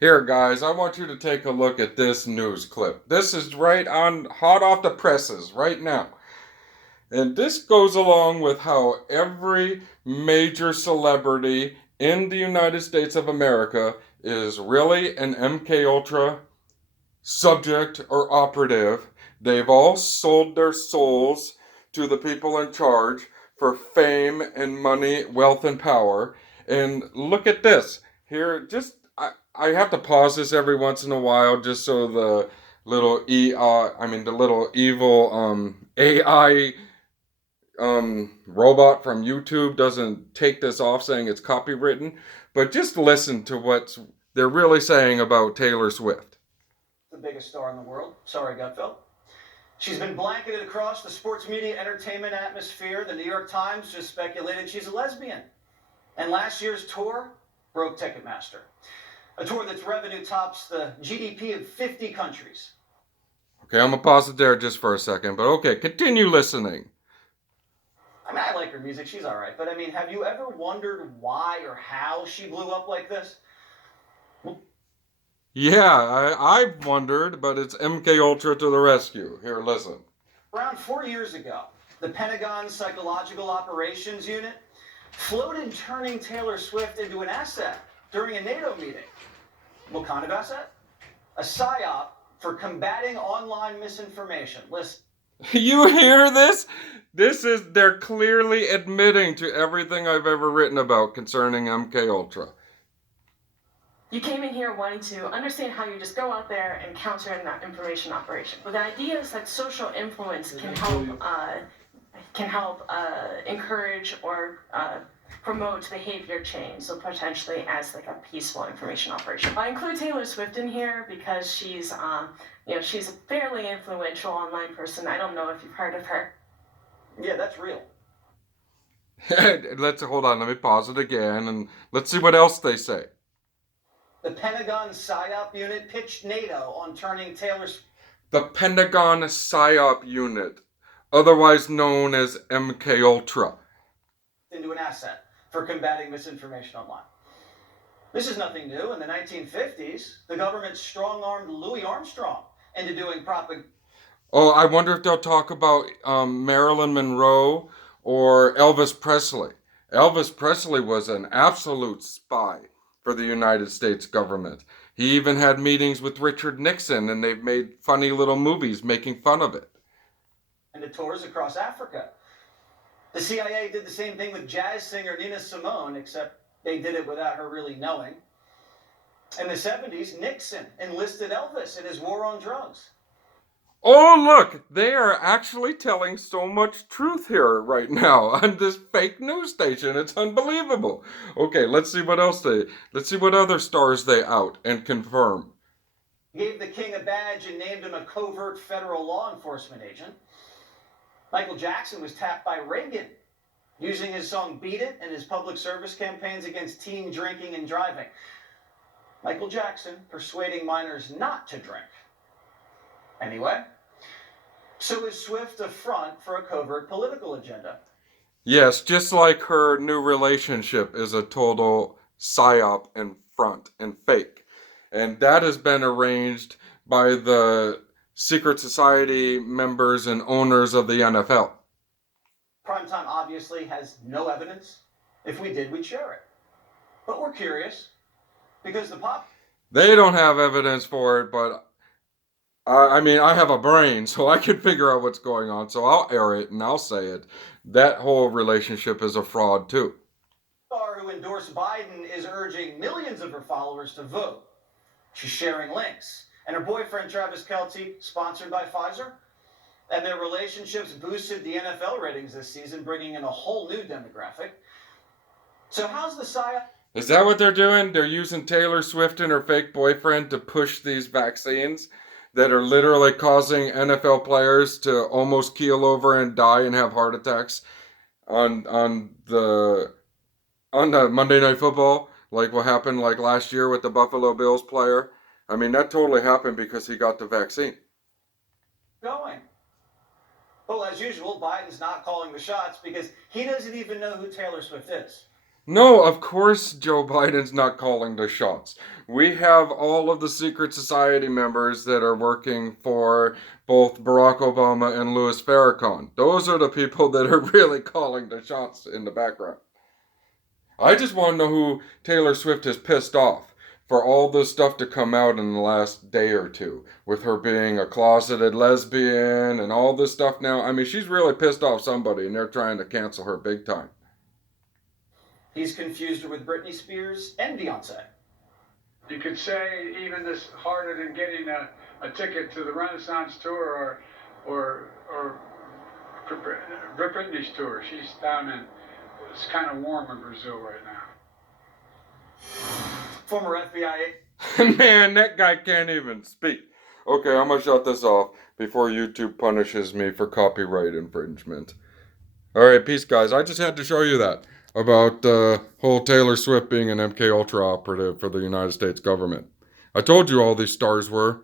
Here, guys, I want you to take a look at this news clip. This is right on, hot off the presses right now. And this goes along with how every major celebrity in the United States of America is really an MK Ultra subject or operative. They've all sold their souls to the people in charge for fame and money, wealth and power. And look at this. Here, I have to pause this every once in a while just so the the little evil AI robot from YouTube doesn't take this off saying it's copywritten. But just listen to what they're really saying about Taylor Swift. The biggest star in the world. Sorry, Gutfeld. She's been blanketed across the sports media entertainment atmosphere. The New York Times just speculated she's a lesbian. And last year's tour broke Ticketmaster. A tour that's revenue tops the GDP of 50 countries. Okay, I'm gonna pause it there just for a second, but okay, continue listening. I mean, I like her music. She's all right. But I mean, have you ever wondered why or how she blew up like this? Yeah, I've wondered, but it's MK Ultra to the rescue. Here, listen. Around 4 years ago, the Pentagon Psychological Operations Unit floated turning Taylor Swift into an asset during a NATO meeting. What kind of asset? A psyop for combating online misinformation. Listen. You hear this? They're clearly admitting to everything I've ever written about concerning MK Ultra. You came in here wanting to understand how you just go out there and counter an information operation. With ideas that social influence can help encourage or promote behavior change, so potentially as like a peaceful information operation. I include Taylor Swift in here because she's a fairly influential online person. I don't know if you've heard of her. Yeah, that's real. Let's hold on, let me pause it again and let's see what else they say. The Pentagon PSYOP unit pitched NATO on turning Taylor's. The Pentagon psyop unit, otherwise known as MK Ultra, Into an asset for combating misinformation online. This is nothing new. In the 1950s, the government strong-armed Louis Armstrong into doing propaganda. Oh, I wonder if they'll talk about Marilyn Monroe or Elvis Presley. Elvis Presley was an absolute spy for the United States government. He even had meetings with Richard Nixon, and they've made funny little movies making fun of it. And tours across Africa. The CIA did the same thing with jazz singer Nina Simone, except they did it without her really knowing. In the 70s, Nixon enlisted Elvis in his war on drugs. Oh, look, they are actually telling so much truth here right now on this fake news station. It's unbelievable. Okay, let's see what other stars they out and confirm. Gave the king a badge and named him a covert federal law enforcement agent. Michael Jackson was tapped by Reagan using his song Beat It in his public service campaigns against teen drinking and driving. Michael Jackson persuading minors not to drink. Anyway, so is Swift a front for a covert political agenda? Yes, just like her new relationship is a total psyop and front and fake. And that has been arranged by the secret society members and owners of the NFL. Primetime obviously has no evidence. If we did, we'd share it. But we're curious because the pop. They don't have evidence for it, but I mean, I have a brain, so I can figure out what's going on. So I'll air it and I'll say it. That whole relationship is a fraud, too. Star who endorsed Biden is urging millions of her followers to vote. She's sharing links. And her boyfriend, Travis Kelce, sponsored by Pfizer. And their relationships boosted the NFL ratings this season, bringing in a whole new demographic. So how's the PSYOP? Is that what they're doing? They're using Taylor Swift and her fake boyfriend to push these vaccines that are literally causing NFL players to almost keel over and die and have heart attacks on the Monday Night Football, like what happened like last year with the Buffalo Bills player. I mean, that totally happened because he got the vaccine. Going. Well, as usual, Biden's not calling the shots because he doesn't even know who Taylor Swift is. No, of course Joe Biden's not calling the shots. We have all of the secret society members that are working for both Barack Obama and Louis Farrakhan. Those are the people that are really calling the shots in the background. I just want to know who Taylor Swift has pissed off for all this stuff to come out in the last day or two, with her being a closeted lesbian and all this stuff now. I mean, she's really pissed off somebody, and they're trying to cancel her big time. He's confused her with Britney Spears and Beyonce. You could say even this harder than getting a ticket to the Renaissance tour or Britney's tour. She's down in, it's kind of warm in Brazil right now. Former FBI. Man, that guy can't even speak. Okay, I'm gonna shut this off before YouTube punishes me for copyright infringement. Alright, peace guys. I just had to show you that about whole Taylor Swift being an MKUltra operative for the United States government. I told you all these stars were.